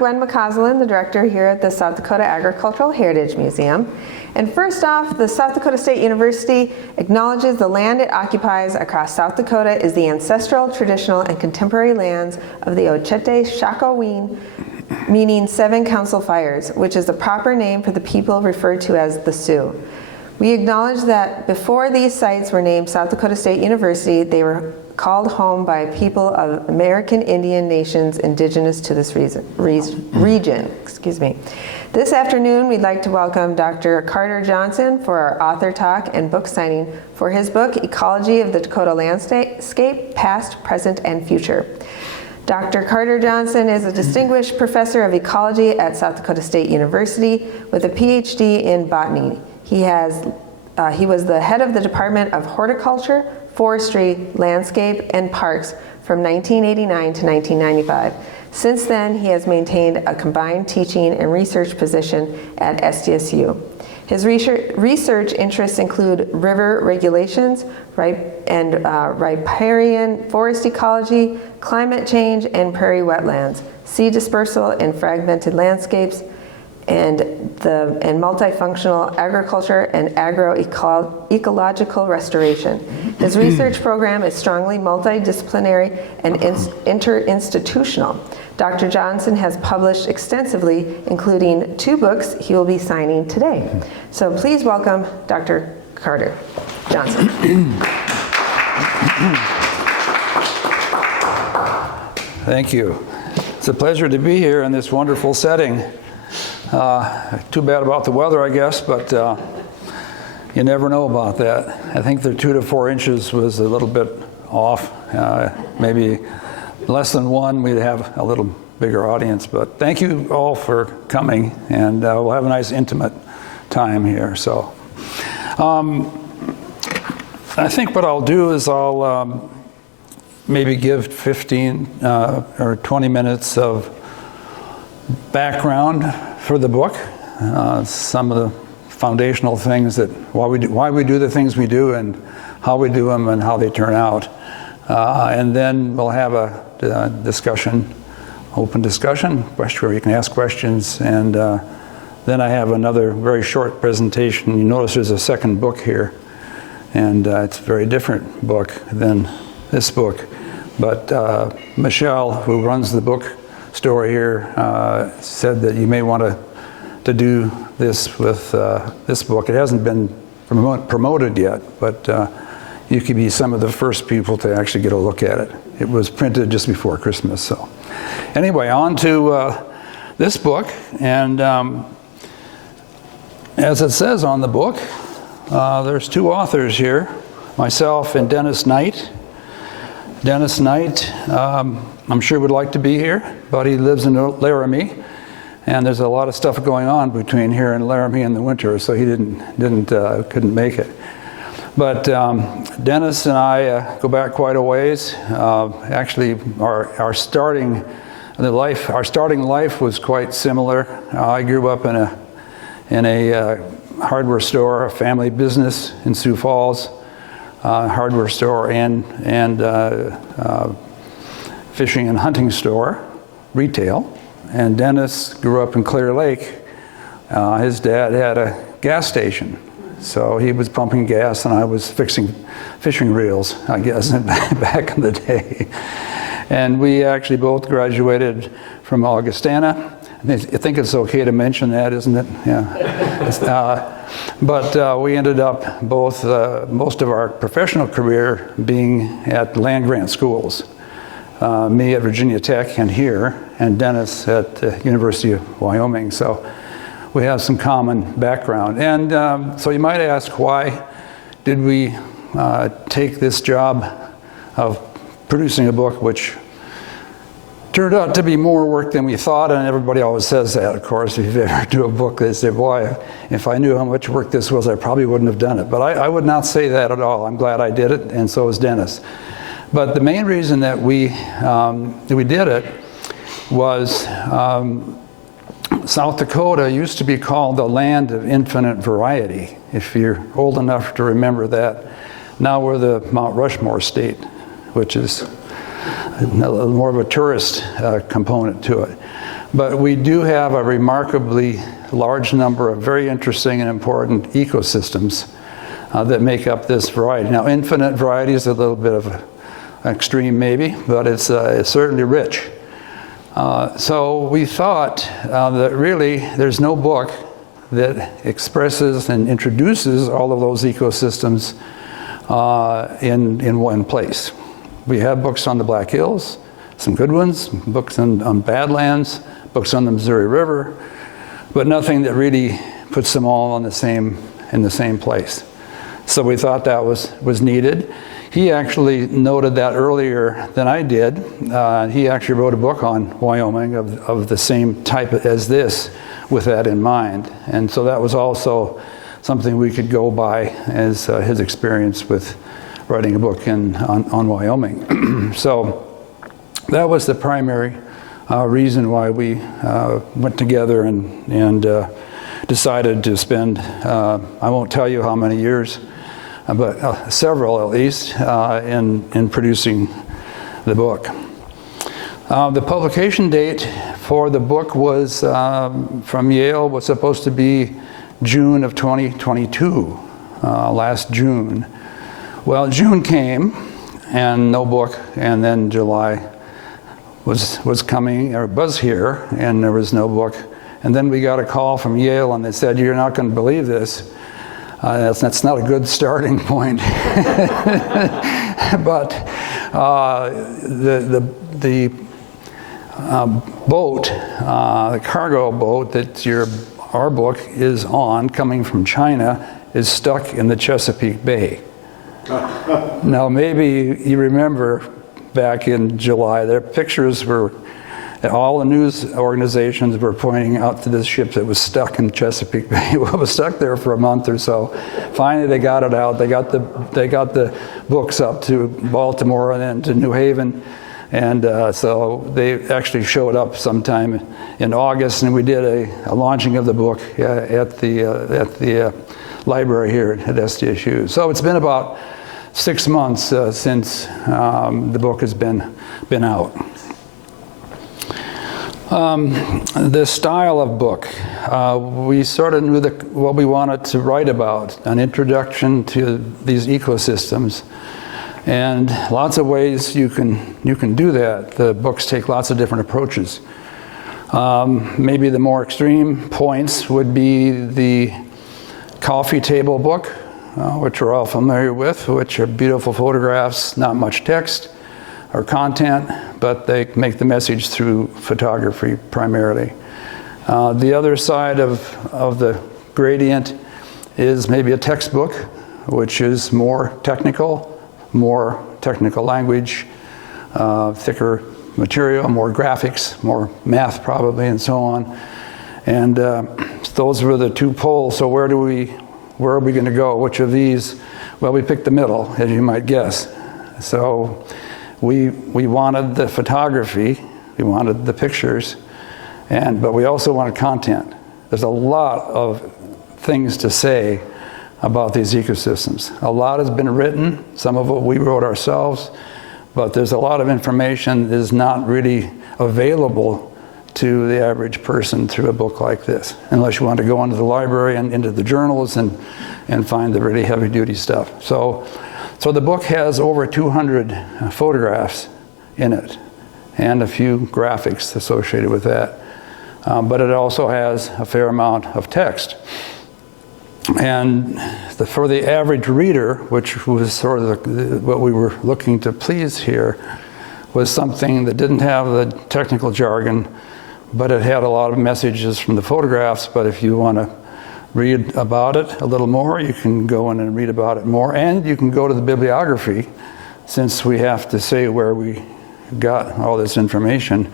Gwen McCausland, the director here at the South Dakota Agricultural Heritage Museum. And first off, the South Dakota State University acknowledges the land it occupies across South Dakota is the ancestral, traditional, and contemporary lands of the Ochete Shakoween, meaning 7 council fires, which is the proper name for the people referred to as the Sioux. We acknowledge that before these sites were named South Dakota State University, they were called home by people of American Indian nations indigenous to this region. Excuse me. This afternoon, we'd like to welcome Dr. Carter Johnson for our author talk and book signing for his book, Ecology of the Dakota Landscape, Past, Present, and Future. Dr. Carter Johnson is a distinguished professor of ecology at South Dakota State University with a PhD in botany. He was the head of the Department of Horticulture, Forestry, Landscape, and Parks from 1989 to 1995. Since then, he has maintained a combined teaching and research position at SDSU. His research interests include river regulations and riparian forest ecology, climate change and prairie wetlands, seed dispersal and fragmented landscapes, and multifunctional agriculture and agroecological restoration. His research program is strongly multidisciplinary and interinstitutional. Dr. Johnson has published extensively, including 2 books he will be signing today. So please welcome Dr. Carter Johnson. Thank you. It's a pleasure to be here in this wonderful setting. Too bad about the weather, I guess, but you never know about that. I think the 2 to 4 inches was a little bit off. Maybe less than 1, we'd have a little bigger audience. But thank you all for coming, and we'll have a nice intimate time here. So I think what I'll do is I'll maybe give 15 or 20 minutes of background for the book, some of the foundational things that why we do the things we do and how we do them and how they turn out. And then we'll have a discussion, open discussion, where you can ask questions. And then I have another very short presentation. You notice there's a second book here. And it's a very different book than this book. But Michelle, who runs the book store here, said that you may want to do this with this book. It hasn't been promoted yet, but you could be some of the first people to actually get a look at it. It was printed just before Christmas. So anyway, on to this book. And as it says on the book, there's 2 authors here, myself and Dennis Knight. Dennis Knight, I'm sure would like to be here, but he lives in Laramie, and there's a lot of stuff going on between here and Laramie in the winter, so he couldn't make it. But Dennis and I go back quite a ways. Actually, our starting life was quite similar. I grew up in a hardware store, a family business in Sioux Falls. Hardware store and fishing and hunting store, retail. And Dennis grew up in Clear Lake. His dad had a gas station, so he was pumping gas and I was fixing fishing reels, I guess, back in the day. And we actually both graduated from Augustana. I think it's okay to mention that, isn't it? Yeah. But we ended up both, most of our professional career being at land-grant schools. Me at Virginia Tech and here, and Dennis at the University of Wyoming. So we have some common background. And so you might ask, why did we take this job of producing a book which turned out to be more work than we thought? And everybody always says that, of course. If you ever do a book, they say, boy, if I knew how much work this was, I probably wouldn't have done it. But I would not say that at all. I'm glad I did it, and so is Dennis. But the main reason that we did it was South Dakota used to be called the land of infinite variety, if you're old enough to remember that. Now we're the Mount Rushmore state, which is a little more of a tourist component to it. But we do have a remarkably large number of very interesting and important ecosystems that make up this variety. Now, infinite variety is a little bit of an extreme maybe, but it's certainly rich. So we thought that really there's no book that expresses and introduces all of those ecosystems in one place. We have books on the Black Hills, some good ones, books on Badlands, books on the Missouri River, but nothing that really puts them all in the same place. So we thought that was needed. He actually noted that earlier than I did. He actually wrote a book on Wyoming of the same type as this, with that in mind. And so that was also something we could go by as his experience with writing a book on Wyoming. So that was the primary reason why we went together and decided to spend, I won't tell you how many years, but several at least, in producing the book. The publication date for the book was from Yale was supposed to be June of 2022, last June. Well, June came and no book, and then July was coming, or was here, and there was no book. And then we got a call from Yale and they said, "You're not going to believe this." That's not a good starting point. But the boat, the cargo boat that our book is on, coming from China, is stuck in the Chesapeake Bay. Now, maybe you remember back in July, their pictures were, all the news organizations were pointing out to this ship that was stuck in Chesapeake Bay. Well, it was stuck there for a month or so. Finally, they got it out. They got the books up to Baltimore and then to New Haven. And so they actually showed up sometime in August, and we did a launching of the book at the library here at SDSU. So it's been about 6 months since the book has been out. The style of book, we sort of knew what we wanted to write about, an introduction to these ecosystems. And lots of ways you can do that. The books take lots of different approaches. Maybe the more extreme points would be the coffee table book, which we're all familiar with, which are beautiful photographs, not much text or content, but they make the message through photography primarily. The other side of the gradient is maybe a textbook, which is more technical language, thicker material, more graphics, more math probably, and so on. And those were the two poles. So where are we going to go? Which of these? Well, we picked the middle, as you might guess. So we wanted the photography, we wanted the pictures, but we also wanted content. There's a lot of things to say about these ecosystems. A lot has been written, some of it we wrote ourselves, but there's a lot of information that is not really available to the average person through a book like this, unless you want to go into the library and into the journals and find the really heavy-duty stuff. So the book has over 200 photographs in it, and a few graphics associated with that. But it also has a fair amount of text. And for the average reader, which was sort of what we were looking to please here, was something that didn't have the technical jargon, but it had a lot of messages from the photographs. But if you want to read about it a little more, you can go in and read about it more. And you can go to the bibliography, since we have to say where we got all this information.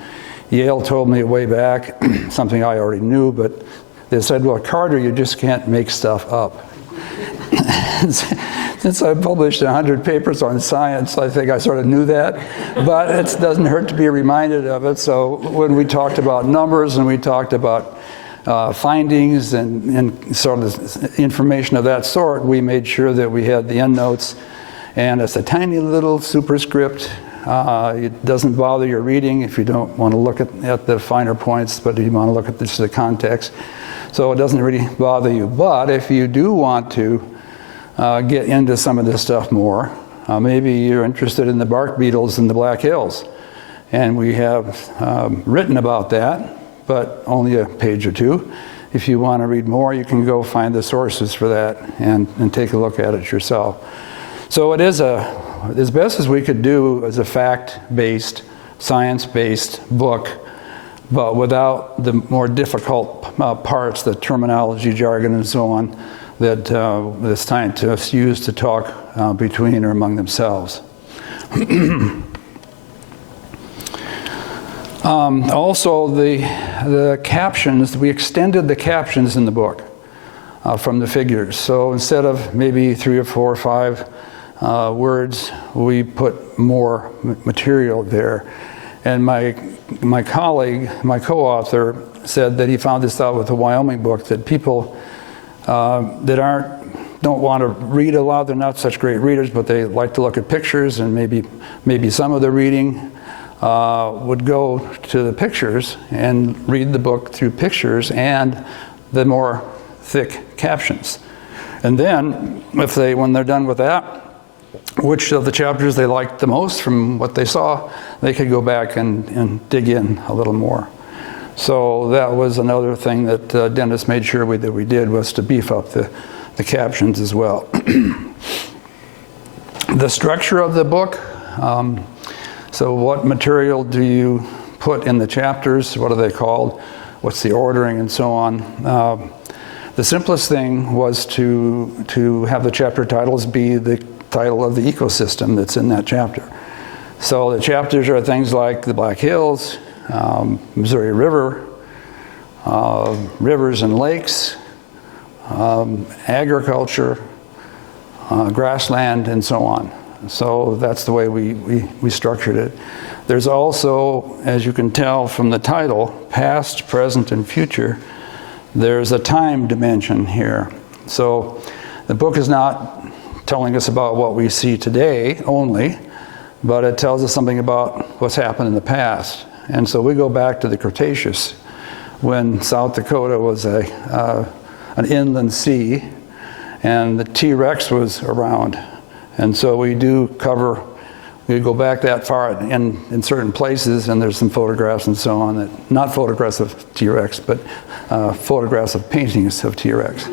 Yale told me way back, something I already knew, but they said, "Well, Carter, you just can't make stuff up." Since I published 100 papers on science, I think I sort of knew that, but it doesn't hurt to be reminded of it. So when we talked about numbers and we talked about findings and sort of information of that sort, we made sure that we had the endnotes, and it's a tiny little superscript It doesn't bother your reading if you don't want to look at the finer points, but you want to look at just the context. So it doesn't really bother you. But if you do want to get into some of this stuff more, maybe you're interested in the bark beetles in the Black Hills. And we have written about that, but only a page or two. If you want to read more, you can go find the sources for that and take a look at it yourself. So it is as best as we could do as a fact-based, science-based book, but without the more difficult parts, the terminology, jargon, and so on, that the scientists use to talk between or among themselves. Also, the captions, we extended the captions in the book from the figures. So instead of maybe 3 or 4 or 5 words, we put more material there. And my colleague, my co-author, said that he found this out with the Wyoming book, that people that don't want to read a lot, they're not such great readers, but they like to look at pictures, and maybe some of the reading would go to the pictures and read the book through pictures and the more thick captions. And then, when they're done with that, which of the chapters they liked the most from what they saw, they could go back and dig in a little more. So that was another thing that Dennis made sure that we did, was to beef up the captions as well. The structure of the book, so what material do you put in the chapters? What are they called? What's the ordering and so on? The simplest thing was to have the chapter titles be the title of the ecosystem that's in that chapter. So the chapters are things like the Black Hills, Missouri River, rivers and lakes, agriculture, grassland, and so on. So that's the way we structured it. There's also, as you can tell from the title, past, present, and future. There's a time dimension here. So the book is not telling us about what we see today only, but it tells us something about what's happened in the past. And so we go back to the Cretaceous, when South Dakota was an inland sea, and the T-Rex was around. And so we go back that far in certain places, and there's some photographs and so on, not photographs of T-Rex, but photographs of paintings of T-Rex.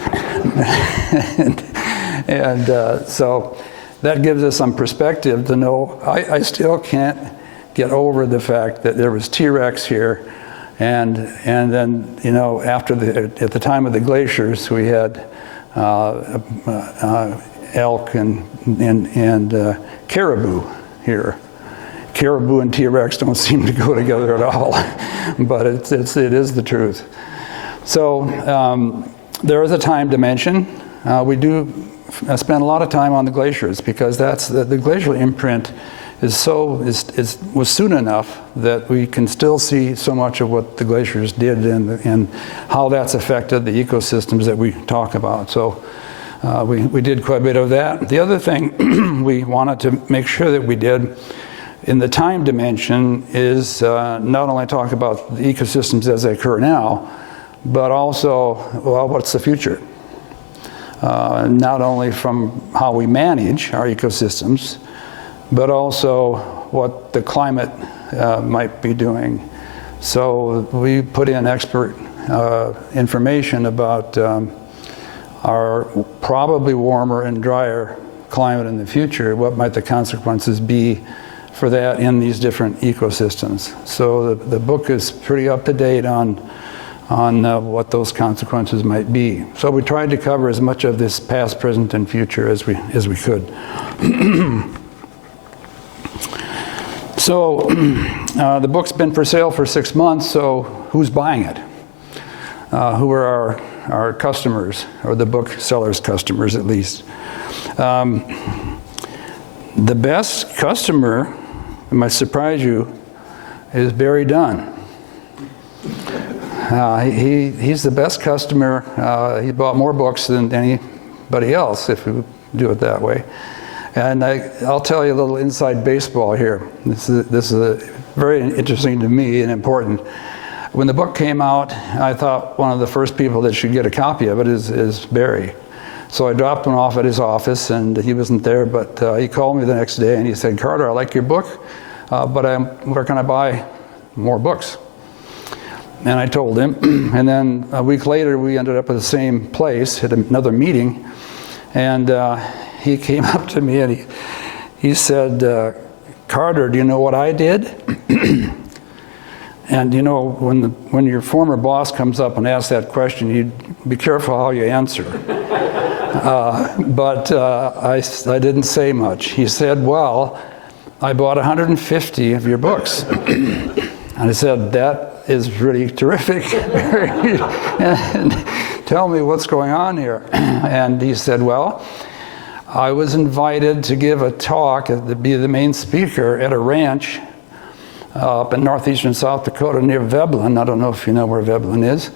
and so that gives us some perspective to know. I still can't get over the fact that there was T-Rex here, and then, you know, at the time of the glaciers, we had elk and caribou here. Caribou and T-Rex don't seem to go together at all, but it is the truth. So there is a time dimension. We do spend a lot of time on the glaciers, because that's the glacial imprint was soon enough that we can still see so much of what the glaciers did and how that's affected the ecosystems that we talk about. So we did quite a bit of that. The other thing we wanted to make sure that we did in the time dimension is not only talk about the ecosystems as they occur now, but also, well, what's the future? Not only from how we manage our ecosystems, but also what the climate might be doing. So we put in expert information about our probably warmer and drier climate in the future. What might the consequences be for that in these different ecosystems? So the book is pretty up to date on what those consequences might be. So we tried to cover as much of this past, present, and future as we could. So the book's been for sale for 6 months, so who's buying it? Who are our customers, or the bookseller's customers at least? The best customer, it might surprise you, is Barry Dunn. He's the best customer. He bought more books than anybody else, if we do it that way. And I'll tell you a little inside baseball here. This is very interesting to me and important. When the book came out, I thought one of the first people that should get a copy of it is Barry. So I dropped him off at his office, and he wasn't there, but he called me the next day and he said, "Carter, I like your book, but where can I buy more books?" And I told him, and then a week later we ended up at the same place at another meeting, and he came up to me and he said, "Carter, do you know what I did?" And you know, when your former boss comes up and asks that question, you be careful how you answer. But I didn't say much. He said, "Well, I bought 150 of your books." And I said, "That is really terrific. And tell me what's going on here." And he said, "Well, I was invited to give a talk, to be the main speaker at a ranch up in northeastern South Dakota near Veblen. I don't know if you know where Veblen is.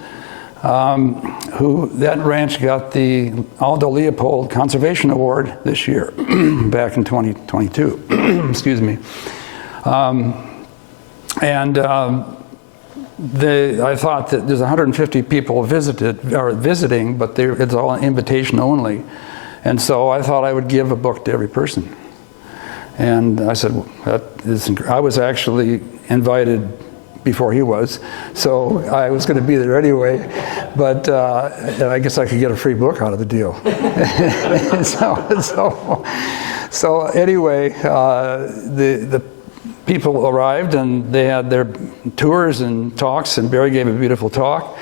That ranch got the Aldo Leopold Conservation Award this year, back in 2022. Excuse me. I thought that there's 150 people visiting, but it's all an invitation only. And so I thought I would give a book to every person. And I said, well, I was actually invited before he was, so I was going to be there anyway, but I guess I could get a free book out of the deal. So anyway, the people arrived and they had their tours and talks, and Barry gave a beautiful talk,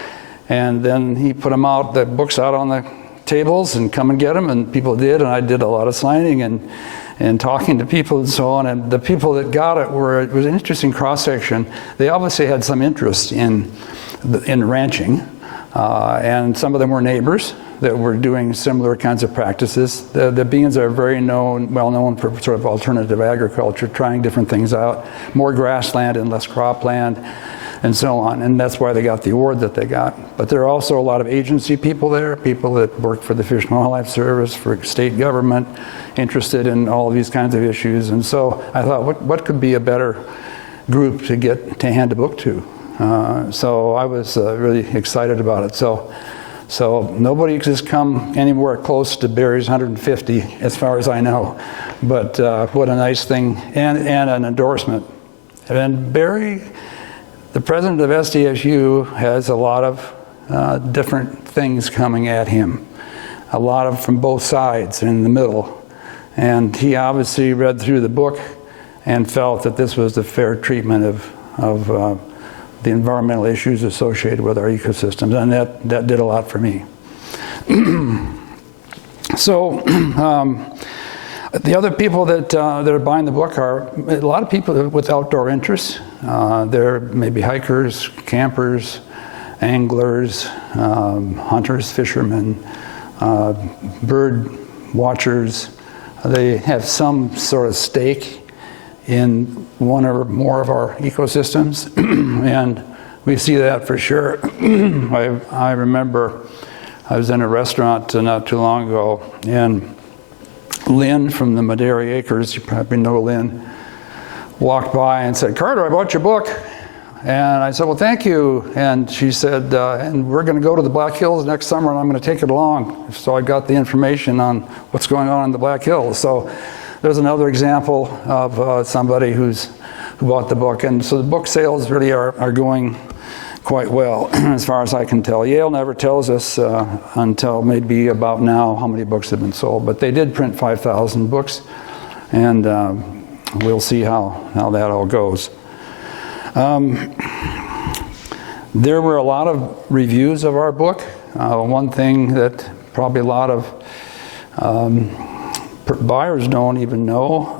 and then he put the books out on the tables and come and get them, and people did, and I did a lot of signing and talking to people and so on. And the people that got it it was an interesting cross-section. They obviously had some interest in ranching, and some of them were neighbors that were doing similar kinds of practices. The Beans are well known for sort of alternative agriculture, trying different things out, more grassland and less cropland, and so on. And that's why they got the award that they got. But there are also a lot of agency people there, people that work for the Fish and Wildlife Service, for state government, interested in all of these kinds of issues. And so I thought, what could be a better group to hand a book to? So I was really excited about it. So nobody has come anywhere close to Barry's 150, as far as I know. But what a nice thing, and an endorsement. And Barry, the president of SDSU, has a lot of different things coming at him, a lot of from both sides and in the middle. And he obviously read through the book and felt that this was the fair treatment of the environmental issues associated with our ecosystems, and that did a lot for me. So the other people that are buying the book are a lot of people with outdoor interests. They're maybe hikers, campers, anglers, hunters, fishermen, bird watchers. They have some sort of stake in one or more of our ecosystems, and we see that for sure. I remember I was in a restaurant not too long ago, and Lynn from the Madera Acres, you probably know Lynn, walked by and said, "Carter, I bought your book." And I said, "Well, thank you." And she said, "And we're going to go to the Black Hills next summer, and I'm going to take it along." So I got the information on what's going on in the Black Hills. So there's another example of somebody who bought the book. And so the book sales really are going quite well, as far as I can tell. Yale never tells us until maybe about now how many books have been sold. But they did print 5,000 books, and we'll see how that all goes. There were a lot of reviews of our book. One thing that probably a lot of buyers don't even know,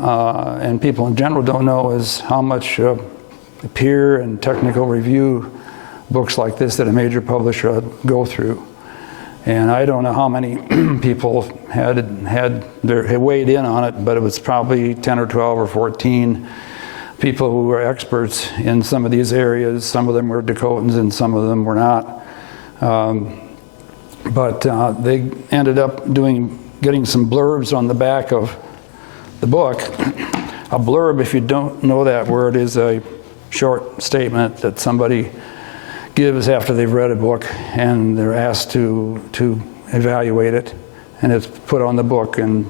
and people in general don't know, is how much peer and technical review books like this that a major publisher go through. And I don't know how many people had weighed in on it, but it was probably 10 or 12 or 14 people who were experts in some of these areas. Some of them were Dakotans and some of them were not. But they ended up getting some blurbs on the back of the book. A blurb, if you don't know that word, is a short statement that somebody gives after they've read a book and they're asked to evaluate it, and it's put on the book, and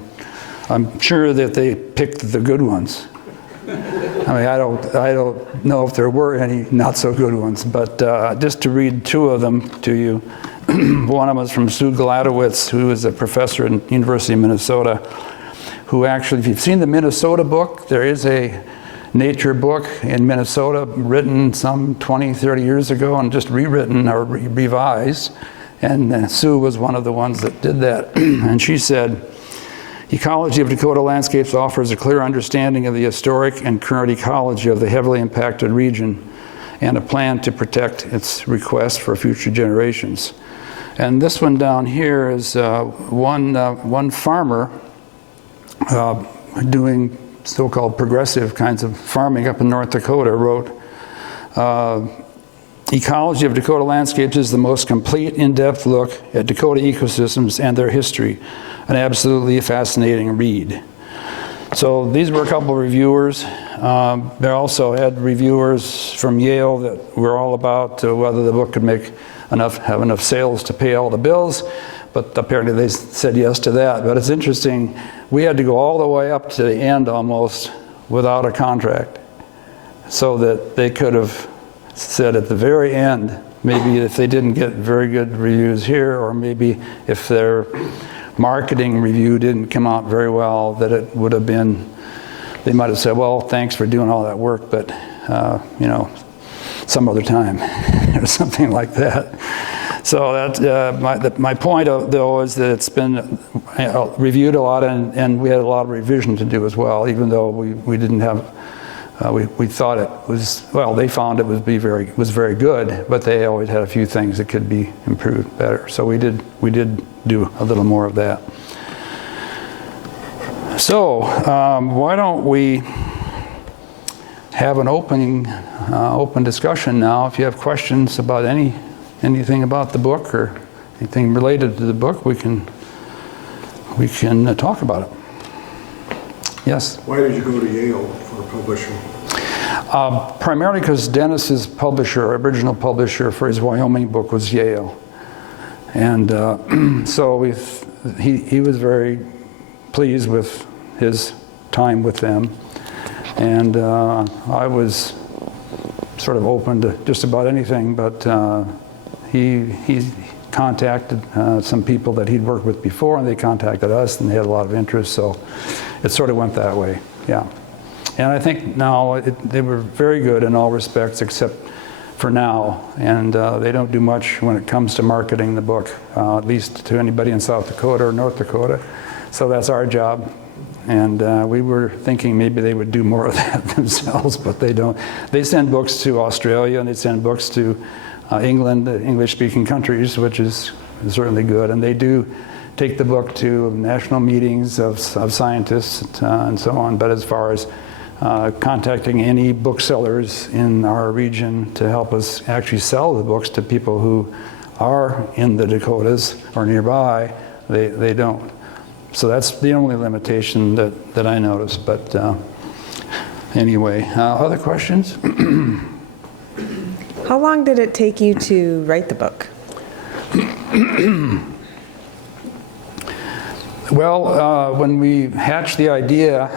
I'm sure that they picked the good ones. I mean, I don't know if there were any not so good ones, but just to read two of them to you. One of them was from Sue Gladowitz, who is a professor at the University of Minnesota, who actually, if you've seen the Minnesota book, there is a nature book in Minnesota written some 20, 30 years ago and just rewritten or revised. And Sue was one of the ones that did that. And she said, Ecology of Dakota Landscapes offers a clear understanding of the historic and current ecology of the heavily impacted region and a plan to protect its requests for future generations. And this one down here is one farmer doing so-called progressive kinds of farming up in North Dakota wrote, Ecology of Dakota Landscapes is the most complete, in-depth look at Dakota ecosystems and their history, an absolutely fascinating read. So these were a couple of reviewers. They also had reviewers from Yale that were all about whether the book could have enough sales to pay all the bills, but apparently they said yes to that. But it's interesting, we had to go all the way up to the end almost without a contract, so that they could have said at the very end, maybe if they didn't get very good reviews here, or maybe if their marketing review didn't come out very well, that it would have been, they might have said, well, thanks for doing all that work, but some other time, or something like that. So that my point though is that it's been reviewed a lot, and we had a lot of revision to do as well, even though we didn't have. We thought it was, well, they found it was very good, but they always had a few things that could be improved better. So we did do a little more of that. So why don't we have an open discussion now? If you have questions about anything about the book or anything related to the book, we can talk about it. Yes? Why did you go to Yale for publishing? Primarily because Dennis's original publisher for his Wyoming book was Yale. And so he was very pleased with his time with them. And I was sort of open to just about anything, but he contacted some people that he'd worked with before, and they contacted us, and they had a lot of interest, so it sort of went that way, yeah. And I think now they were very good in all respects except for now, and they don't do much when it comes to marketing the book, at least to anybody in South Dakota or North Dakota. So that's our job, and we were thinking maybe they would do more of that themselves, but they don't. They send books to Australia, and they send books to England, the English-speaking countries, which is certainly good, and they do take the book to national meetings of scientists and so on. But as far as contacting any booksellers in our region to help us actually sell the books to people who are in the Dakotas or nearby, they don't. So that's the only limitation that I noticed. But anyway, other questions? How long did it take you to write the book? Well, when we hatched the idea,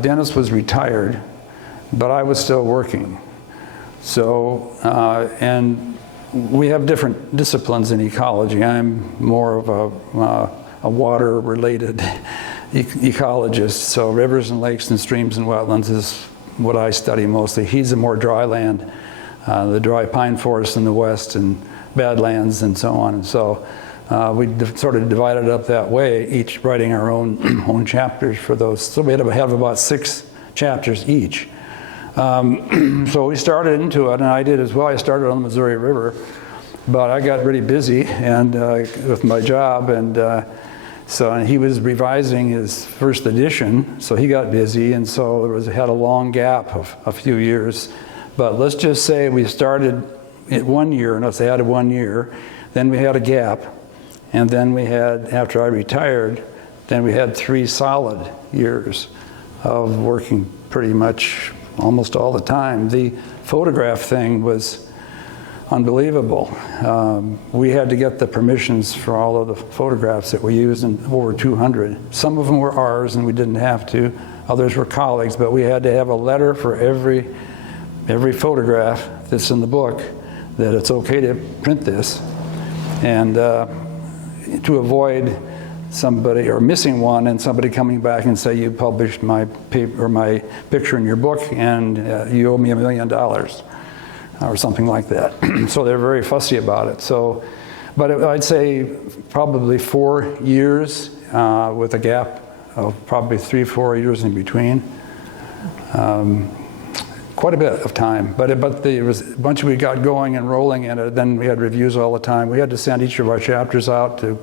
Dennis was retired, but I was still working. So, and we have different disciplines in ecology. I'm more of a water-related ecologist, so rivers and lakes and streams and wetlands is what I study mostly. He's a more dry land, the dry pine forest in the west and Badlands and so on. And so we sort of divided it up that way, each writing our own chapters for those. So we had to have about 6 chapters each. So we started into it, and I did as well. I started on the Missouri River, but I got really busy and with my job, and so he was revising his first edition, so he got busy, and so had a long gap of a few years. But let's just say we started at 1 year, and let's add 1 year, then we had a gap, and then we had, after I retired, then we had 3 solid years of working pretty much almost all the time. The photograph thing was unbelievable. We had to get the permissions for all of the photographs that we used, and over 200. Some of them were ours and we didn't have to. Others were colleagues, but we had to have a letter for every photograph that's in the book that it's okay to print this. And to avoid somebody or missing one and somebody coming back and say, you published my paper or my picture in your book and you owe me $1 million or something like that. So they're very fussy about it. So, but I'd say probably 4 years with a gap of probably 3-4 years in between. Quite a bit of time, but there was once we got going and rolling, and then we had reviews all the time. We had to send each of our chapters out to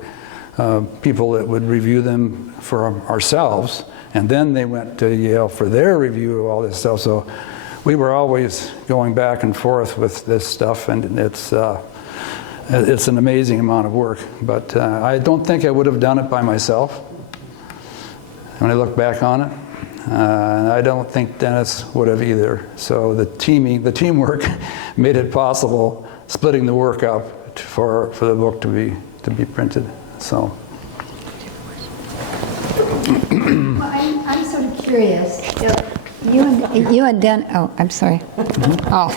people that would review them for ourselves, and then they went to Yale for their review of all this stuff. So we were always going back and forth with this stuff, and it's an amazing amount of work. But I don't think I would have done it by myself when I look back on it. And I don't think Dennis would have either. So the teamwork made it possible, splitting the work up for the book to be printed. So. Well, I'm sort of curious. You and Den. Oh, I'm sorry. Mm-hmm. Oh,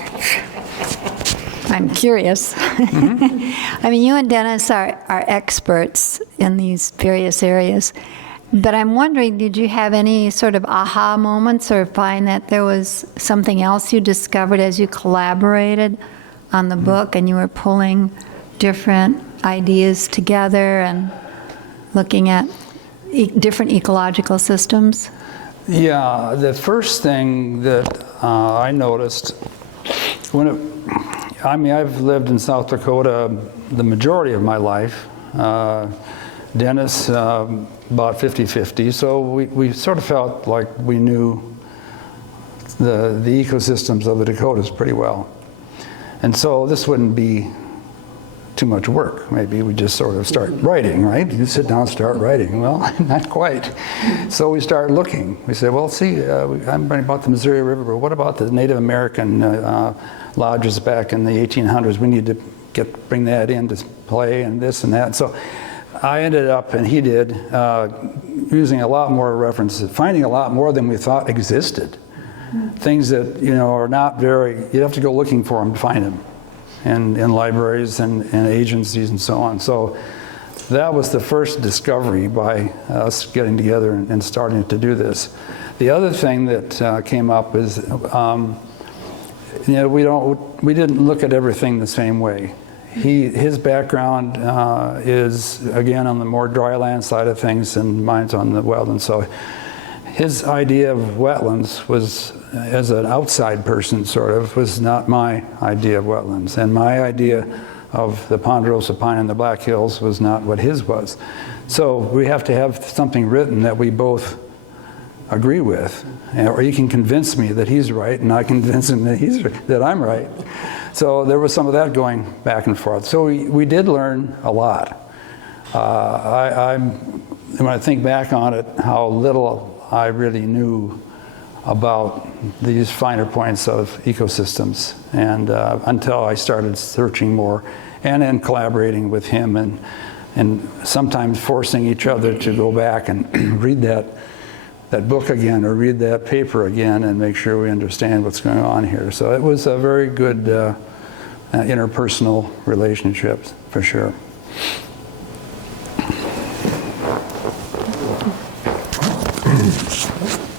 I'm curious. Mm-hmm. I mean, you and Dennis are experts in these various areas. But I'm wondering, did you have any sort of aha moments or find that there was something else you discovered as you collaborated on the book and you were pulling different ideas together and looking at different ecological systems? Yeah, the first thing that I noticed, I've lived in South Dakota the majority of my life. Dennis, about 50-50, so we sort of felt like we knew the ecosystems of the Dakotas pretty well. And so this wouldn't be too much work. Maybe we just sort of start writing, right? You sit down and start writing. Well, not quite. So we started looking. We said, well, see, I'm writing about the Missouri River, but what about the Native American lodges back in the 1800s? We need to bring that into play and this and that. So I ended up, and he did, using a lot more references, finding a lot more than we thought existed. Things that, are not very, you have to go looking for them to find them, and in libraries and agencies and so on. So that was the first discovery by us getting together and starting to do this. The other thing that came up is, we didn't look at everything the same way. His background is, again, on the more dry land side of things, and mine's on the wetlands. So his idea of wetlands was, as an outside person sort of, was not my idea of wetlands. And my idea of the ponderosa pine in the Black Hills was not what his was. So we have to have something written that we both agree with, or he can convince me that he's right, and I convince him that I'm right. So there was some of that going back and forth. So we did learn a lot. When I think back on it, how little I really knew about these finer points of ecosystems, and until I started searching more, and then collaborating with him, and sometimes forcing each other to go back and read that book again, or read that paper again, and make sure we understand what's going on here. So it was a very good interpersonal relationship, for sure.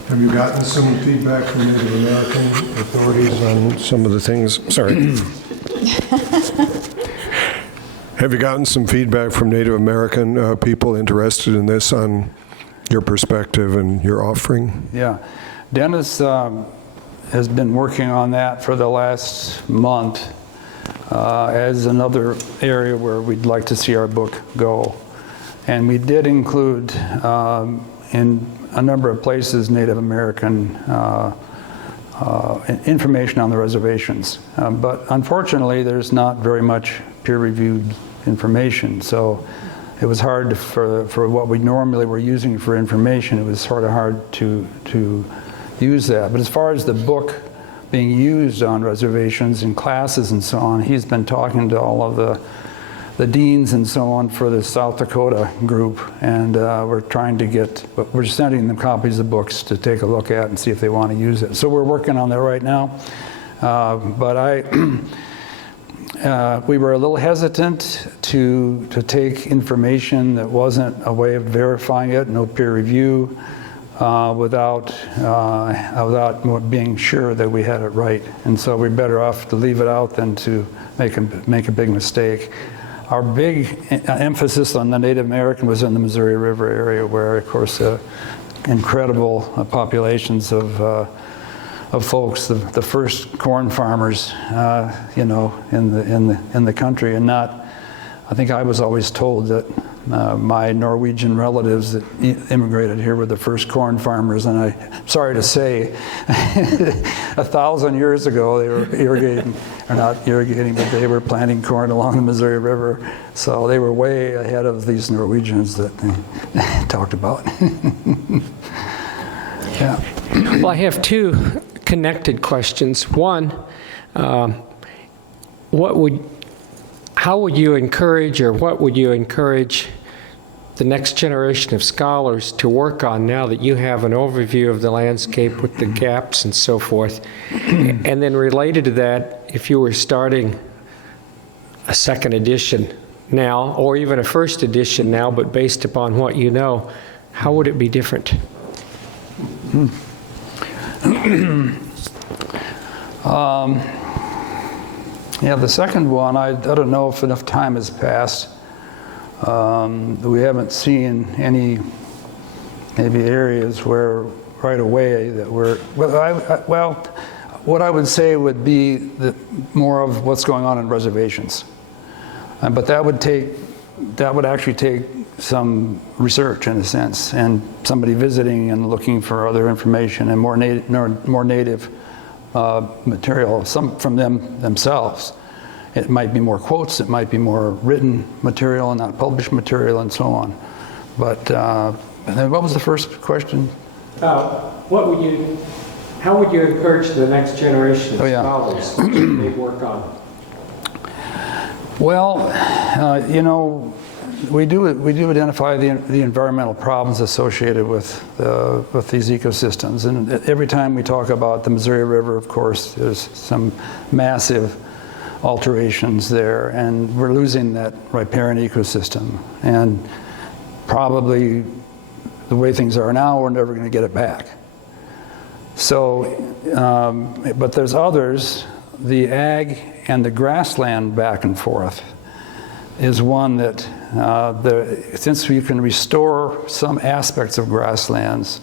Have you gotten some feedback from Native American authorities on some of the things? Sorry. Have you gotten some feedback from Native American people interested in this on your perspective and your offering? Yeah. Dennis has been working on that for the last month as another area where we'd like to see our book go. And we did include in a number of places Native American information on the reservations. But unfortunately, there's not very much peer-reviewed information. So it was hard for what we normally were using for information. It was sort of hard to use that. But as far as the book being used on reservations in classes and so on, he's been talking to all of the deans and so on for the South Dakota group, and we're sending them copies of books to take a look at and see if they want to use it. So we're working on that right now. We were a little hesitant to take information that wasn't a way of verifying it, no peer review, without being sure that we had it right. And so we're better off to leave it out than to make a big mistake. Our big emphasis on the Native American was in the Missouri River area, where, of course, incredible populations of folks, the first corn farmers, in the country, and not. I think I was always told that my Norwegian relatives that immigrated here were the first corn farmers, and I'm sorry to say, 1,000 years ago they were not irrigating, but they were planting corn along the Missouri River. So they were way ahead of these Norwegians that they talked about. Yeah. Well, I have two connected questions. One, how would you encourage, or what would you encourage the next generation of scholars to work on now that you have an overview of the landscape with the gaps and so forth? And then related to that, if you were starting a second edition now, or even a first edition now, but based upon what you know, how would it be different? Yeah, the second one, I don't know if enough time has passed. We haven't seen any maybe areas where right away that were, what I would say would be more of what's going on in reservations. But that would actually take some research in a sense, and somebody visiting and looking for other information and more native material, some from them themselves. It might be more quotes, it might be more written material and not published material, and so on. But and then what was the first question? How would you encourage the next generation of scholars to work on? Well, we do identify the environmental problems associated with these ecosystems, and every time we talk about the Missouri River, of course, there's some massive alterations there, and we're losing that riparian ecosystem, and probably the way things are now, we're never going to get it back. So, but there's others. The ag and the grassland back and forth is one that, since we can restore some aspects of grasslands,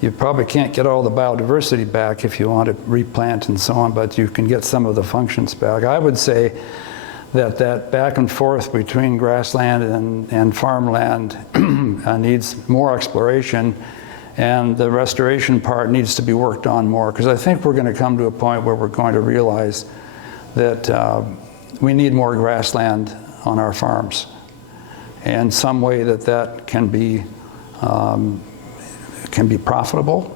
you probably can't get all the biodiversity back if you want to replant and so on, but you can get some of the functions back. I would say that back and forth between grassland and farmland needs more exploration, and the restoration part needs to be worked on more, because I think we're going to come to a point where we're going to realize that we need more grassland on our farms, and some way that can be profitable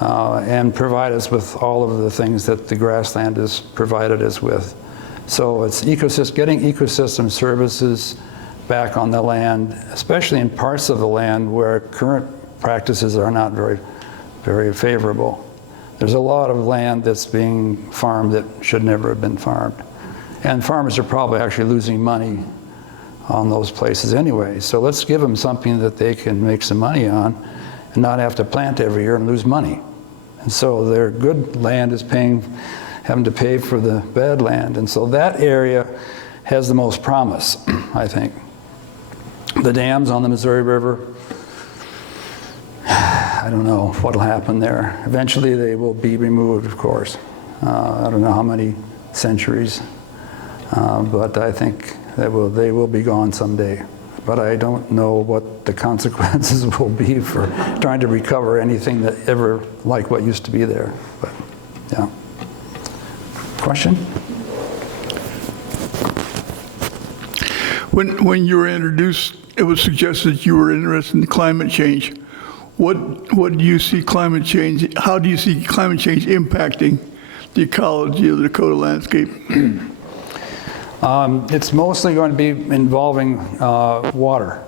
and provide us with all of the things that the grassland has provided us with. So it's getting ecosystem services back on the land, especially in parts of the land where current practices are not very, very favorable. There's a lot of land that's being farmed that should never have been farmed. And farmers are probably actually losing money on those places anyway. So let's give them something that they can make some money on and not have to plant every year and lose money. And so their good land is having to pay for the bad land. And so that area has the most promise, I think. The dams on the Missouri River, I don't know what'll happen there. Eventually they will be removed, of course. I don't know how many centuries, but I think they will be gone someday. But I don't know what the consequences will be for trying to recover anything that ever like what used to be there. But yeah. Question? When you were introduced it was suggested that you were interested in climate change. What do you see climate change, how do you see climate change impacting the ecology of the Dakota landscape? It's mostly going to be involving water,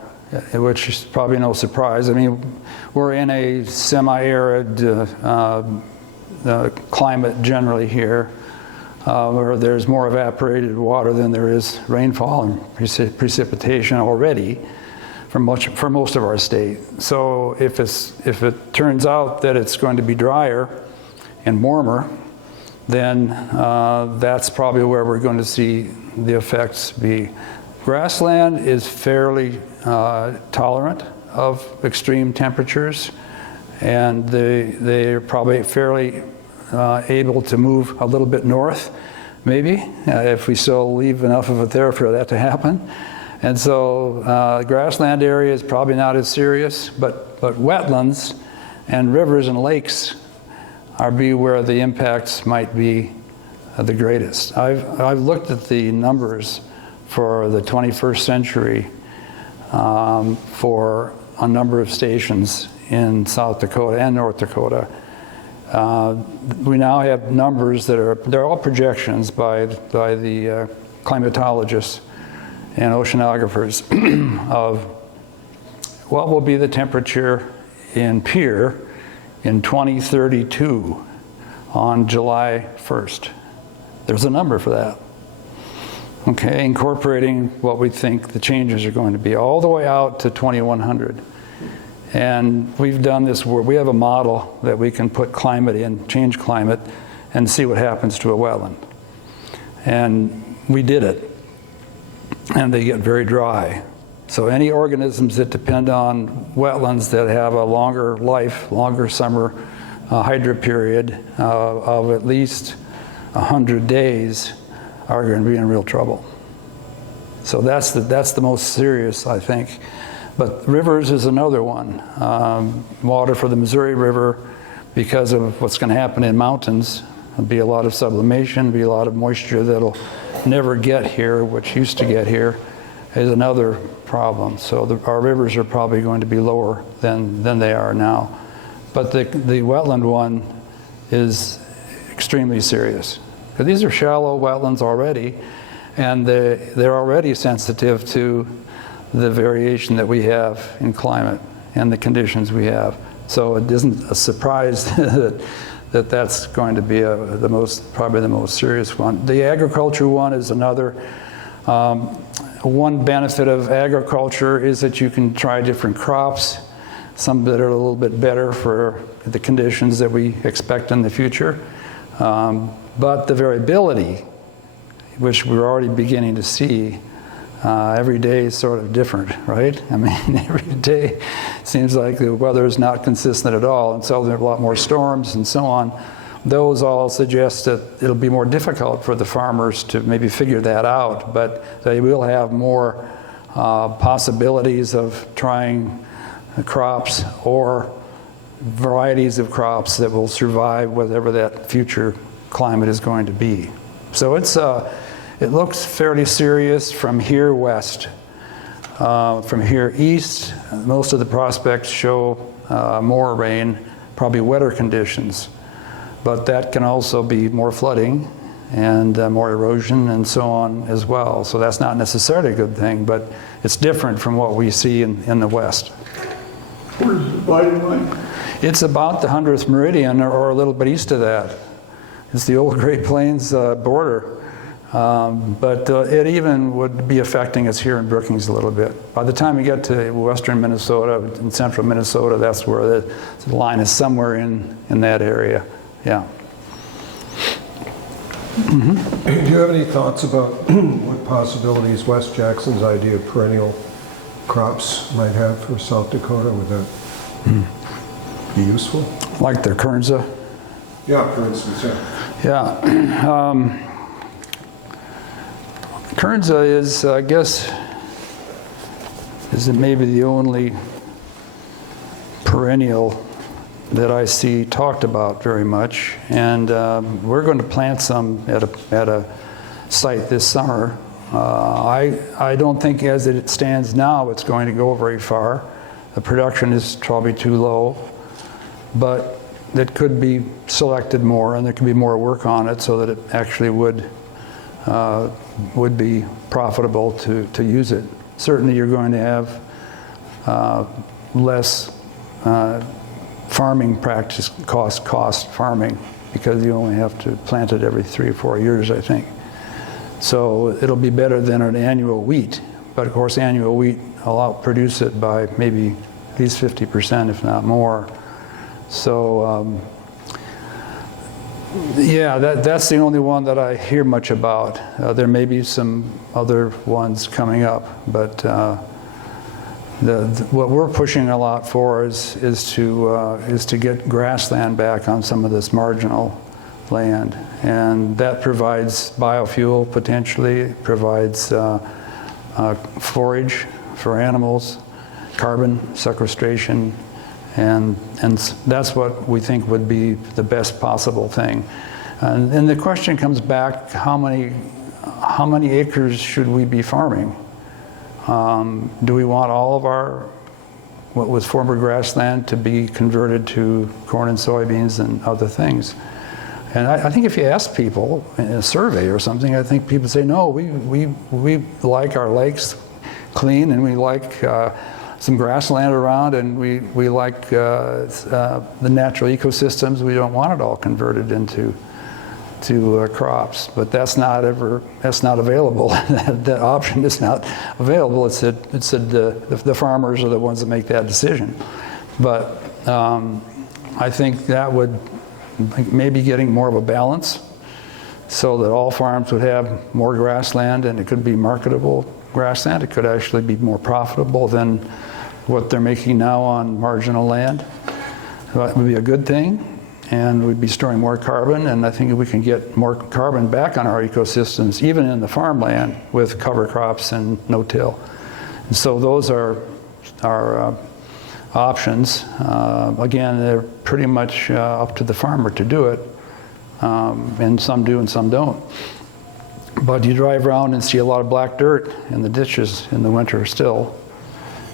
which is probably no surprise. I mean, we're in a semi-arid climate generally here, where there's more evaporated water than there is rainfall and precipitation already for most of our state. So if it turns out that it's going to be drier and warmer, then that's probably where we're going to see the effects be. Grassland is fairly tolerant of extreme temperatures, and they're probably fairly able to move a little bit north, maybe, if we still leave enough of it there for that to happen. And so grassland area is probably not as serious, but wetlands and rivers and lakes are where the impacts might be the greatest. I've looked at the numbers for the 21st century for a number of stations in South Dakota and North Dakota. We now have numbers they're all projections by the climatologists and oceanographers of what will be the temperature in Pierre in 2032 on July 1st. There's a number for that. Okay, incorporating what we think the changes are going to be all the way out to 2100. And we've done this where we have a model that we can put climate in, change climate, and see what happens to a wetland. And we did it. And they get very dry. So any organisms that depend on wetlands that have a longer life, longer summer hydro period of at least 100 days are going to be in real trouble. So that's the most serious, I think. But rivers is another one. Water for the Missouri River, because of what's going to happen in mountains, there'll be a lot of sublimation, be a lot of moisture that'll never get here, which used to get here, is another problem. So our rivers are probably going to be lower than they are now. But the wetland one is extremely serious. Because these are shallow wetlands already, and they're already sensitive to the variation that we have in climate and the conditions we have. So it isn't a surprise that's going to be probably the most serious one. The agriculture one is another. One benefit of agriculture is that you can try different crops, some that are a little bit better for the conditions that we expect in the future. But the variability, which we're already beginning to see, every day is sort of different, right? I mean, every day seems like the weather is not consistent at all, and so there are a lot more storms and so on. Those all suggest that it'll be more difficult for the farmers to maybe figure that out, but they will have more possibilities of trying crops or varieties of crops that will survive whatever that future climate is going to be. So it looks fairly serious from here west. From here east, most of the prospects show more rain, probably wetter conditions. But that can also be more flooding and more erosion and so on as well. So that's not necessarily a good thing, but it's different from what we see in the west. Where's the dividing line? It's about the 100th meridian or a little bit east of that. It's the old Great Plains border. But it even would be affecting us here in Brookings a little bit. By the time we get to western Minnesota and central Minnesota, that's where the line is somewhere in that area. Yeah. Do you have any thoughts about what possibilities Wes Jackson's idea of perennial crops might have for South Dakota? Would that be useful? Like the Kernza? Yeah, for instance, yeah. Yeah. Kernza is, I guess, is maybe the only perennial that I see talked about very much, and we're going to plant some at a site this summer I don't think as it stands now it's going to go very far. The production is probably too low, but it could be selected more and there could be more work on it so that it actually would be profitable to use it. Certainly you're going to have less farming practice, cost farming, because you only have to plant it every 3 or 4 years, I think. So it'll be better than an annual wheat. But of course, annual wheat will outproduce it by maybe at least 50%, if not more. So yeah, that's the only one that I hear much about. There may be some other ones coming up, but what we're pushing a lot for is to get grassland back on some of this marginal land, and that provides biofuel potentially. It provides forage for animals, carbon sequestration, and that's what we think would be the best possible thing. And the question comes back: how many acres should we be farming? Do we want all of our what was former grassland to be converted to corn and soybeans and other things? And I think if you ask people in a survey or something, I think people say, no, we like our lakes clean, and we like some grassland around, and we like the natural ecosystems. We don't want it all converted into crops, but that's not available. That option is not available. It said the farmers are the ones that make that decision. But I think that would maybe getting more of a balance, so that all farms would have more grassland, and it could be marketable grassland. It could actually be more profitable than what they're making now on marginal land. That would be a good thing, and we'd be storing more carbon, and I think we can get more carbon back on our ecosystems, even in the farmland, with cover crops and no-till. And so those are our options. Again, they're pretty much up to the farmer to do it, and some do and some don't. But you drive around and see a lot of black dirt in the ditches in the winter still.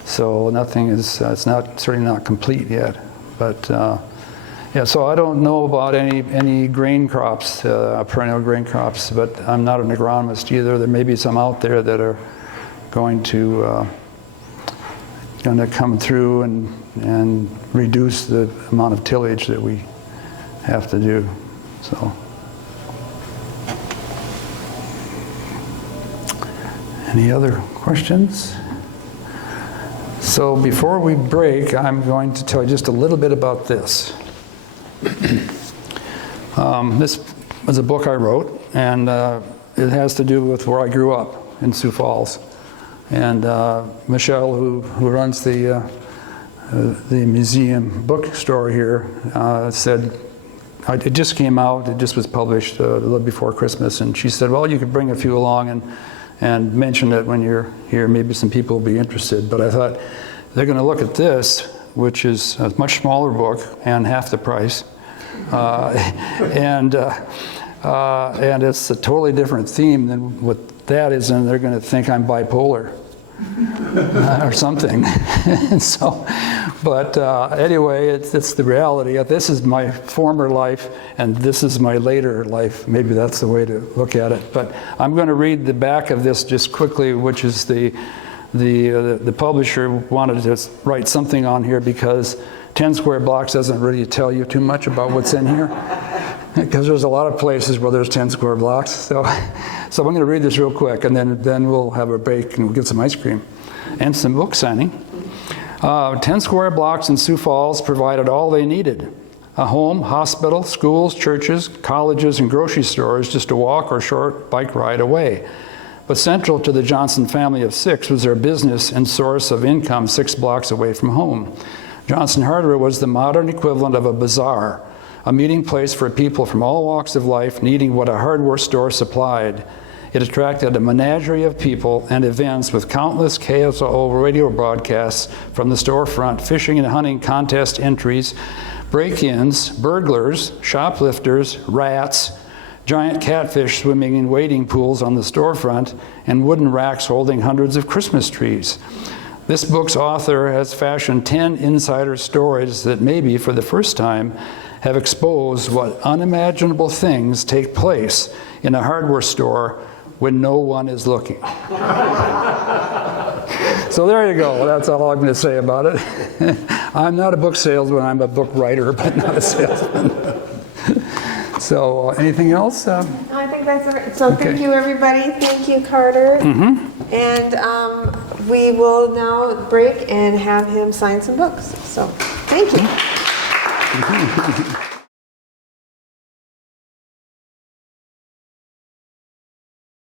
So nothing is, it's certainly not complete yet. But yeah, so I don't know about any grain crops, perennial grain crops, but I'm not an agronomist either. There may be some out there that are going to come through and reduce the amount of tillage that we have to do. So, any other questions? So before we break, I'm going to tell you just a little bit about this. This was a book I wrote, and it has to do with where I grew up in Sioux Falls. And Michelle, who runs the museum bookstore here, said, it just came out, it just was published a little before Christmas, and she said, well, you could bring a few along and mention it when you're here. Maybe some people will be interested. But I thought, they're going to look at this, which is a much smaller book and half the price. And it's a totally different theme than what that is, and they're going to think I'm bipolar or something. And so, but anyway, it's the reality. This is my former life, and this is my later life. Maybe that's the way to look at it. But I'm going to read the back of this just quickly, which is the publisher wanted to write something on here because 10 square blocks doesn't really tell you too much about what's in here, because there's a lot of places where there's 10 square blocks. So I'm going to read this real quick, and then we'll have a break and we'll get some ice cream and some book signing. 10 square blocks in Sioux Falls provided all they needed: a home, hospital, schools, churches, colleges, and grocery stores just a walk or short bike ride away. But central to the Johnson family of 6 was their business and source of income 6 blocks away from home. Johnson Hardware was the modern equivalent of a bazaar, a meeting place for people from all walks of life needing what a hardware store supplied. It attracted a menagerie of people and events with countless KSO radio broadcasts from the storefront, fishing and hunting contest entries, break-ins, burglars, shoplifters, rats, giant catfish swimming in wading pools on the storefront, and wooden racks holding hundreds of Christmas trees. This book's author has fashioned 10 insider stories that maybe for the first time have exposed what unimaginable things take place in a hardware store when no one is looking. So there you go. That's all I'm going to say about it. I'm not a book salesman. I'm a book writer, but not a salesman. So anything else? No, I think that's it. So Okay. thank you, everybody. Thank you, Carter. And we will now break and have him sign some books. So thank you.